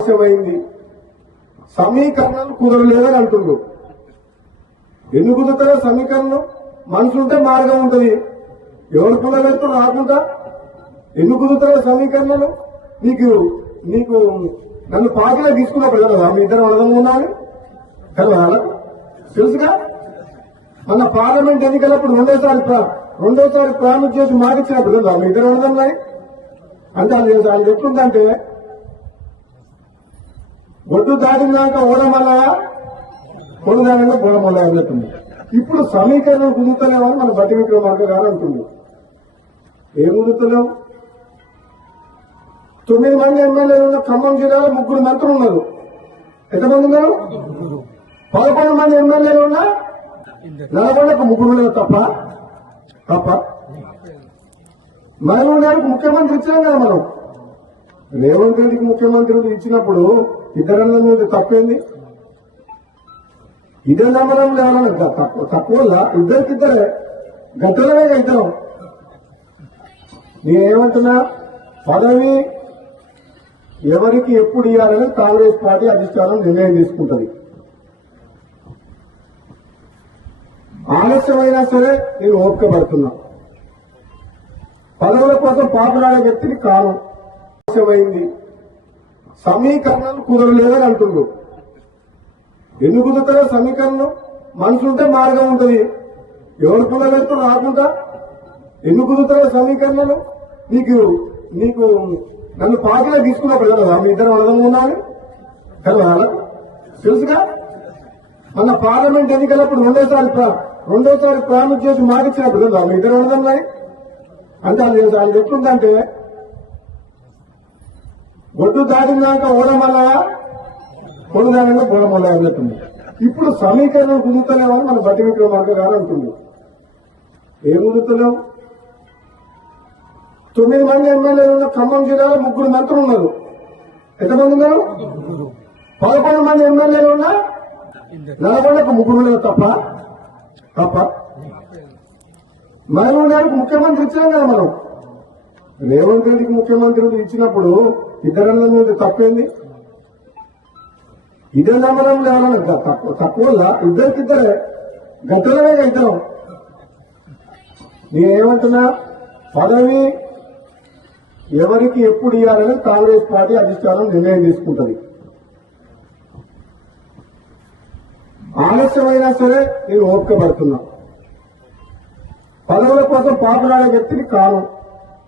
ఆలస్యమైంది, సమీకరణాలు కుదరలేదని అంటుండ్రు. ఎందుకు కుదురుతారో సమీకరణం? మనసుంటే మార్గం ఉంటుంది. ఎవరు కుదరలేదు రాకుండా ఎందుకు కుదురుతారో సమీకరణలు? నీకు నీకు నన్ను పార్టీలో తీసుకున్నప్పుడు కదా మీ ఇద్దరు అర్థం ఉన్నాను కదా, తెలుసుగా. మన పార్లమెంట్ ఎన్నికలప్పుడు రెండోసారి ప్రామిస్ చేసి మాటిచ్చినప్పుడు కదా మీ ఇద్దరు అర్థం అంటే అది ఎట్లుందంటే ఒడ్డు దాటినాక ఓడమల్ల పొడుదానంగా బోడమల్ల అన్నట్టుంది. ఇప్పుడు సమీకరణం కుదురుతలేమని మన బట్టి విక్రమార్క గారు అంటుంది. ఏం కుదురుతలేవు? 9 మంది ఎమ్మెల్యేలు ఉన్న ఖమ్మం జిల్లాలో 3 మంత్రులు ఉన్నారు. ఎంతమంది ఉన్నారు? 11 మంది ఎమ్మెల్యేలు ఉన్నా 40కు 3 ఉన్నారు తప్ప మహబూబ్ గారికి ముఖ్యమంత్రి ఇచ్చాం కదా మనం. రేవంత్ రెడ్డికి ముఖ్యమంత్రి ఇచ్చినప్పుడు ఇద్దరన్న మీద తప్పేంది? ఇదే నమ్మడం లేవాలని తక్కువ ఇద్దరికిద్దరే గట్టలనే ఇద్దరం. నేనేమంటున్నా, పదవి ఎవరికి ఎప్పుడు ఇవ్వాలని కాంగ్రెస్ పార్టీ అధిష్టానం నిర్ణయం తీసుకుంటుంది. ఆలస్యమైనా సరే నేను ఓపిక పడుతున్నా. పదవుల కోసం పాకులాడే వ్యక్తిని కాను. ఆలస్యమైంది, సమీకరణాలు కుదరలేదని అంటుండ్రు. ఎందుకు కుదురుతారో సమీకరణం? మనసుంటే మార్గం ఉంటుంది. ఎవరు కుదరలేదు రాకుండా ఎందుకు కుదురుతారో సమీకరణలు? నీకు నీకు నన్ను పార్టీలో తీసుకున్నప్పుడు కదా మీ ఇద్దరు అర్థం ఉన్నాను కదా, తెలుసుగా. మన పార్లమెంట్ ఎన్నికలప్పుడు రెండోసారి ప్రామిస్ చేసి మాటిచ్చినప్పుడు కదా మీ ఇద్దరు అర్థం అంటే అది ఎట్లుందంటే ఒడ్డు దాటినాక ఓడమల్ల పొడుదానంగా బోడమల్ల అన్నట్టుంది. ఇప్పుడు సమీకరణం కుదురుతలేమని మన బట్టి విక్రమార్క గారు అంటుంది. ఏం కుదురుతలేవు? 9 మంది ఎమ్మెల్యేలు ఉన్న ఖమ్మం జిల్లాలో 3 మంత్రులు ఉన్నారు. ఎంతమంది ఉన్నారు? 11 మంది ఎమ్మెల్యేలు ఉన్నా 40కు 3 ఉన్నారు తప్ప మహబూబ్ గారికి ముఖ్యమంత్రి ఇచ్చాం కదా మనం. రేవంత్ రెడ్డికి ముఖ్యమంత్రి ఇచ్చినప్పుడు ఇద్దరన్న మీద తప్పేంది? ఇదే నమ్మడం లేవాలని తక్కువ ఇద్దరికిద్దరే గట్టలనే ఇద్దరం. నేనేమంటున్నా, పదవి ఎవరికి ఎప్పుడు ఇవ్వాలని కాంగ్రెస్ పార్టీ అధిష్టానం నిర్ణయం తీసుకుంటుంది. ఆలస్యమైనా సరే నేను ఓపిక పడుతున్నా. పదవుల కోసం పాకులాడే వ్యక్తిని కాను.